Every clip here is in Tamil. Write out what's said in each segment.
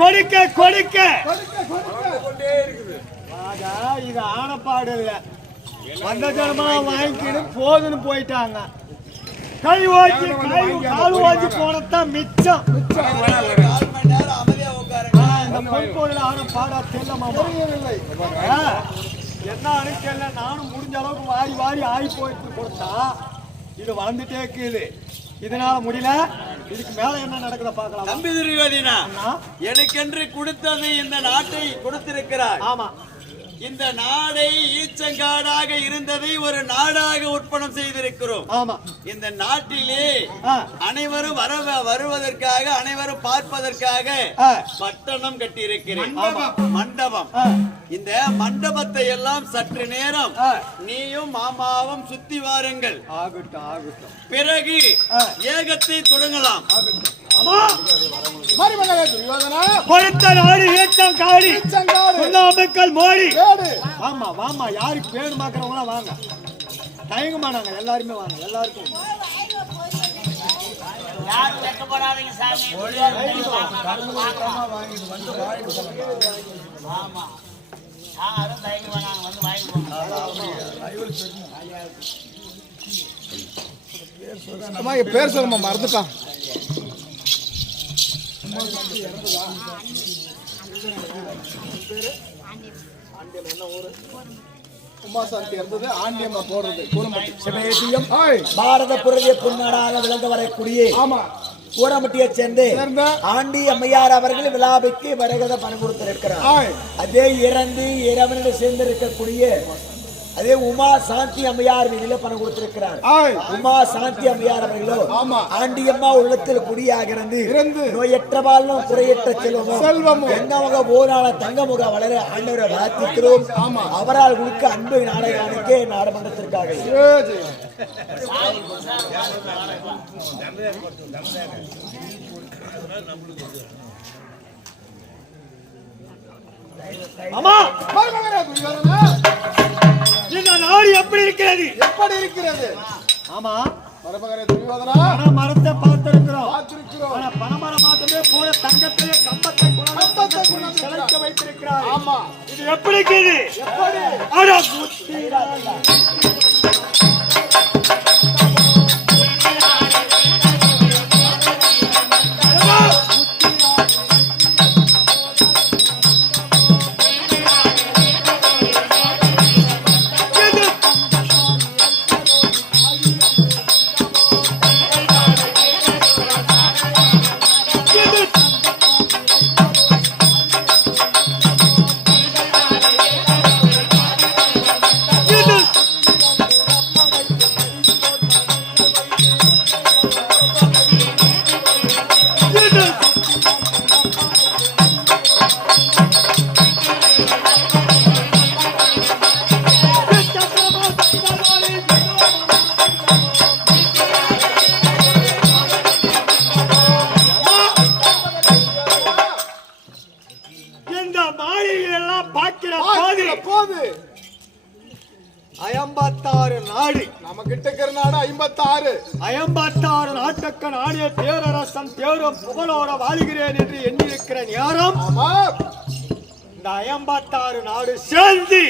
கொடுக்க கொடுக்க இது ஆனப்பாடு இல்ல. வந்த ஜனமெல்லாம் வாங்கிக்கிட்டு போதுன்னு போயிட்டாங்க. கை ஓச்சி கால் ஓச்சி போனதான் மிச்சம். இந்த பொய்ப்போதில் ஆன பாடா தெரியலமா என்ன அனுக்கல. நானும் முடிஞ்ச அளவுக்கு வாரி வாரி ஆகி போயிட்டு கொடுத்தா இது வளர்ந்துட்டே இருக்குது. இதனால முடியல. இதுக்கு மேல என்ன நடக்குத பாக்கலாம். தம்பி துரியோதனா, எனக்கென்று கொடுத்தது இந்த நாட்டை கொடுத்திருக்கிறார். ஆமா, இந்த நாடை ஈச்சங்காடாக இருந்ததை ஒரு நாடாக உற்பத்தி செய்திருக்கிறோம். ஆமா, இந்த நாட்டிலே அனைவரும் வருவதற்காக, அனைவரும் பார்ப்பதற்காக பட்டணம் கட்டியிருக்கிறேன். மண்டபம். இந்த மண்டபத்தை எல்லாம் சற்று நேரம் நீயும் மாமாவும் சுத்தி வாருங்கள். ஆகட்டும் ஆகட்டும். பிறகு ஏகத்தை தொடங்கலாம். கொடுத்த நாடு ஏற்றம் காடி மக்கள் மோடி. ஆமா வாமா, யாருக்கு பேரு மாக்கிறவங்களா வாங்க. தயங்க மாட்டாங்க, எல்லாருமே வாங்க. எல்லாருக்கும் பேர் சொல்லுமா, மறந்துட்டான். உமாசாந்தி இருந்தது. ஆண்டியம்மா போடுறது பாரத புரவிய பொன்னாடாக விளங்க வரக்கூடிய கூரமட்டியை சேர்ந்து ஆண்டி அம்மையார் அவர்கள் விழாவிற்கு வரகத பணம் கொடுத்திருக்கிறார். அதே இறந்து இறைவனிடம் சேர்ந்து இருக்கக்கூடிய அதே உமா சாந்தி அம்மையார் வீதியில பணம் கொடுத்திருக்கிறார். உமா சாந்தி அம்மையார் அவர்களோ ஆண்டியம்மா உள்ளத்தில் குடியாக இருந்து நோயற்ற வாழ்வும் குறையற்ற செல்வமும் எங்கமுக போராள தங்கமுக வளர ஆண்டவரை வாழ்த்துக்கிறோம். அவரால் கொடுக்க அன்பு நாடகத்துக்கே நாடமன்றத்திற்காக இந்த நாடு எப்படி இருக்கிறது? எப்படி இருக்கிறது? ஆமா, மரத்தை பார்த்திருக்கிறோம். ஆனா பணமரம் மாத்தமே போல தங்கத்தையே கம்பத்தை செலுத்த வைத்திருக்கிறார். ஆமா, இது எப்படி இருக்குது? போது 56 நாடு நம்ம கிட்ட இருக்கிற நாடு 56. 56 நாட்டுக்கு நாடிய பேரரசன் பேரும் புகழோட வாழ்கிறேன் என்று எண்ணிருக்கிற நேரம் இந்த 56 நாடு சேர்ந்து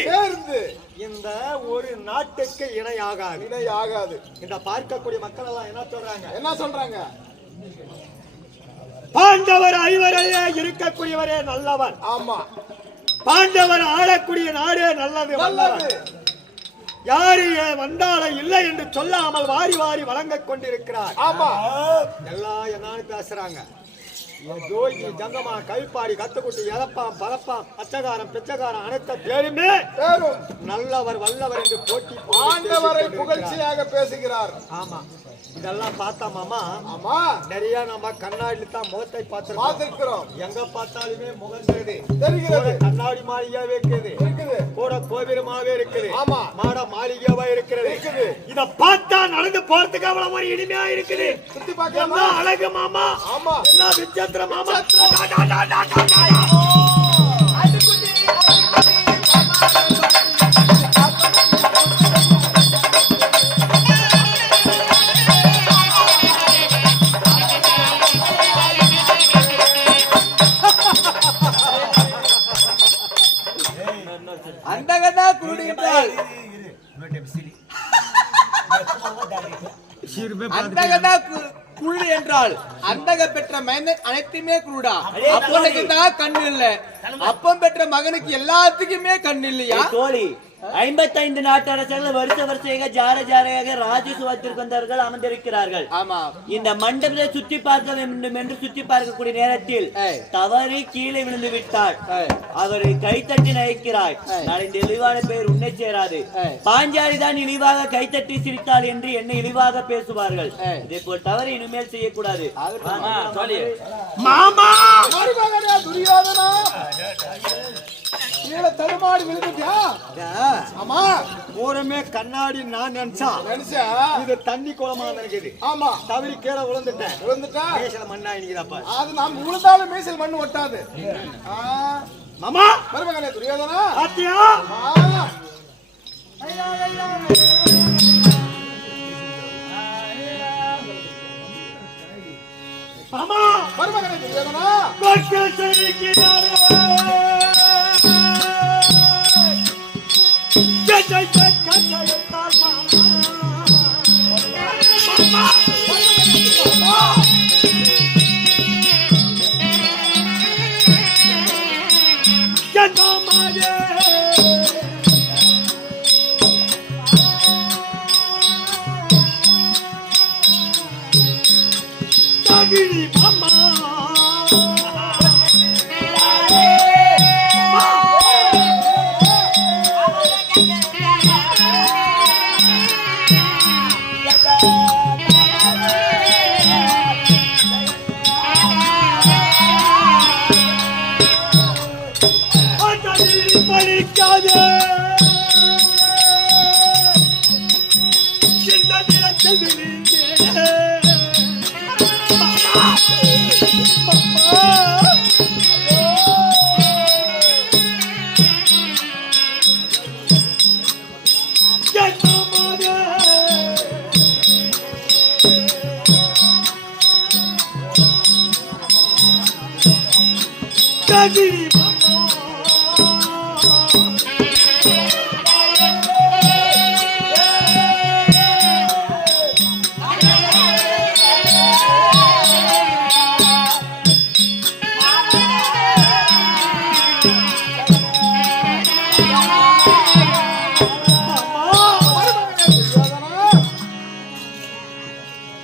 இந்த ஒரு நாட்டுக்கு இணையாகாது. இந்த பார்க்கக்கூடிய மக்கள் எல்லாம் என்ன சொல்றாங்க? பாண்டவர் ஐவரையே இருக்கக்கூடியவரே நல்லவன். ஆமா, பாண்டவர் ஆளக்கூடிய நாடே நல்லது. யாரு வந்தாலும் இல்லை என்று சொல்லாமல் வாரி வாரி வழங்க கொண்டிருக்கிறார். ஆமா, எல்லாம் என்னன்னு பேசுறாங்க. ஜோகி ஜங்கமா கைப்பாடி கத்துக்குட்டி இறப்பாம் பரப்பாம் அச்சகாரம் பிச்சகாரம் அனைத்த பேருமே நல்லவர் வல்லவர் என்று போட்டி ஆண்டவரை புகழ்ச்சியாக பேசுகிறார். ஆமா, இதெல்லாம் பார்த்தா மாமா. ஆமா, நிறைய நம்ம கண்ணாடியில தான் முகத்தை பார்த்திருக்கிறோம். எங்க பார்த்தாலுமே முகம் தெரிகிறது. கண்ணாடி மாளிகையாவே இருக்குது, கூட கோபுரமாவே இருக்குது. ஆமா, மாட மாளிகையாவே இருக்கிறது. இத பார்த்தா நடந்து போறதுக்கு அவ்வளவு ஒரு இனிமையா இருக்குது. சுத்தி பார்க்கலாம், அழகு மாமா. ஆமா, என்ன விசித்திரம் மாமா. அந்தகதா குருடு என்றால் அந்தக பெற்ற மைந்தன் அனைத்துமே குருடா. அப்பனுக்கு தான் கண்ணு இல்ல, அப்பன் பெற்ற மகனுக்கு எல்லாத்துக்குமே கண்ணு இல்லையா? தோழி 55 நாட்டு அரசர்கள் வருஷ ஜார ஜாரையாக ராஜசுவத்திற்கு வந்தவர்கள் அமர்ந்திருக்கிறார்கள். ஆமா, இந்த மண்டபத்தை சுற்றி பார்க்க வேண்டும் என்று சுற்றி பார்க்கக்கூடிய நேரத்தில் தவறி கீழே விழுந்து விட்டார். அவரை கைத்தட்டி நகைக்கிறாய். நாளை இந்த இழிவான பெயர் உன்னை சேராது. பாஞ்சாலி தான் இழிவாக கைத்தட்டி சிரித்தாள் என்று என்னை இழிவாக பேசுவார்கள். இதே போல் தவறு இனிமேல் செய்யக்கூடாது. மாமா துரியோதனா கீழே தடுமாடி விழுந்துட்டியா? ஆமா, பூரமே கண்ணாடி நான் நினைச்சா இது தண்ணி குளமா இருக்குது. ஆமா, தவறி கீழே விழுந்துட்டா மேசல மண்ணா இனிக்குதாப்பா. அது நாம் விழுந்தாலும் மேசல் மண்ணு ஒட்டாது. மாமா மருமகனே துரியோதனா பாத்தியா? மாமா மருமகனே துரியோதனா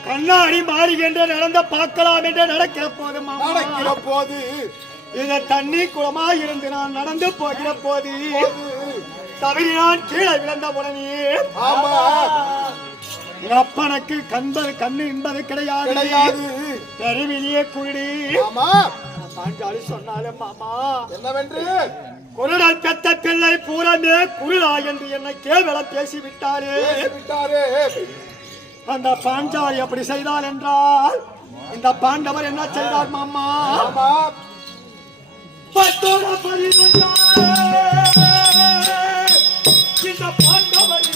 கண்ணாடி மாறுகின்ற நடந்த பார்க்கலாம் என்று நடக்கிற போது இந்த தண்ணி குளமா இருந்து நான் நடந்து போகிற போது தவறி நான் கீழே விழுந்த உடனே அப்பனுக்கு கண்ணு என்பது கிடையாது. தெருவிலேயே குருடி. பாஞ்சாலி சொன்னாலே மாமா என்னவென்று குருடல் பெத்த பிள்ளை பூரமே குருடா என்று என்னை கேவல பேசிவிட்டாரே. அந்த பாஞ்சாலி அப்படி செய்தால் என்றால் இந்த பாண்டவர் என்ன செய்தார் மாமா? பத்தோட இந்த பாண்டவர்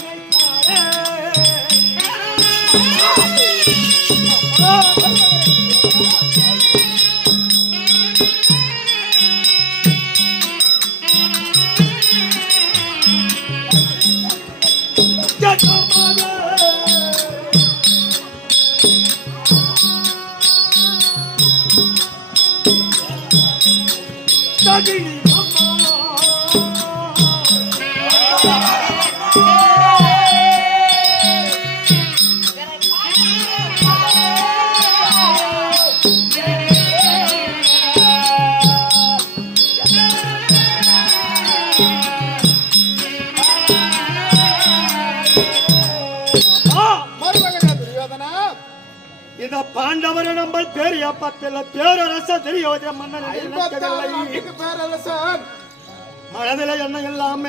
இந்த பாண்டவர் நம்ம பேரிய பத்தில பேரரச துரியோதன மன்னன் மனதில என்ன இல்லாம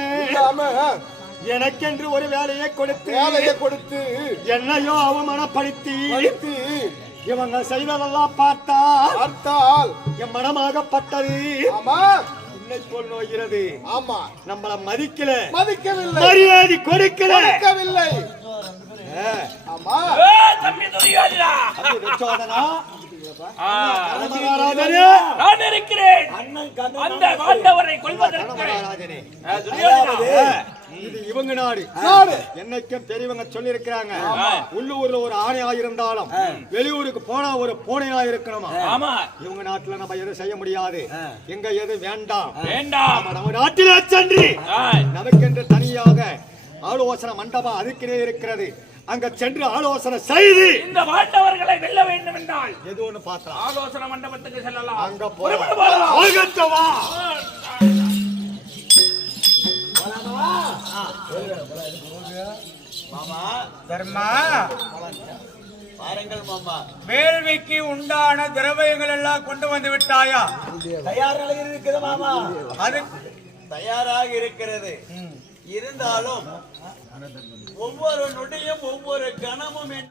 எனக்கென்று ஒரு வேலையை கொடுத்து என்னையோ அவமானப்படுத்தி இவங்க செய்ததெல்லாம் பார்த்தால் என் மனமாகப்பட்டது என்னை போல் நோகிறது. ஆமா, நம்மள மதிக்கவில்லை, மரியாதை கொடுக்கவில்லை. நான் இருக்கிறேன் அந்த பாண்டவரை கொல்வதற்கு. இது இவங்க நாடு. என்னைக்கும் பெரியவங்க சொல்லி இருக்கிறாங்க, உள்ளூர்ல ஒரு ஆணையா இருந்தாலும் வெளியூருக்கு போனா ஒரு பூனையா இருக்கணுமா. இவங்க நாட்டுல நம்ம எதுவும் செய்ய முடியாது, எங்க எது வேண்டாம். நம்ம நாட்டிலே சென்று நமக்கென்று தனியாக ஆலோசனை மண்டபம் அதுக்கிலே இருக்கிறது. அங்க சென்று ஆலோசனை செய்து இந்த வாட்டவர்களை வெல்ல வேண்டும் என்றால் எது ஒண்ணு பார்த்தா ஆலோசனை மண்டபத்துக்கு செல்லலாம். அங்க போகவா. மாமா தர்மா, பாருங்கள் மாமா, வேள்விக்கு உண்டான திரவியங்கள் எல்லாம் கொண்டு வந்து விட்டாயா? தயார் நிலையில் இருக்குது மாமா. அது தயாராக இருக்கிறது. இருந்தாலும் ஒவ்வொரு நொடியும் ஒவ்வொரு கணமும்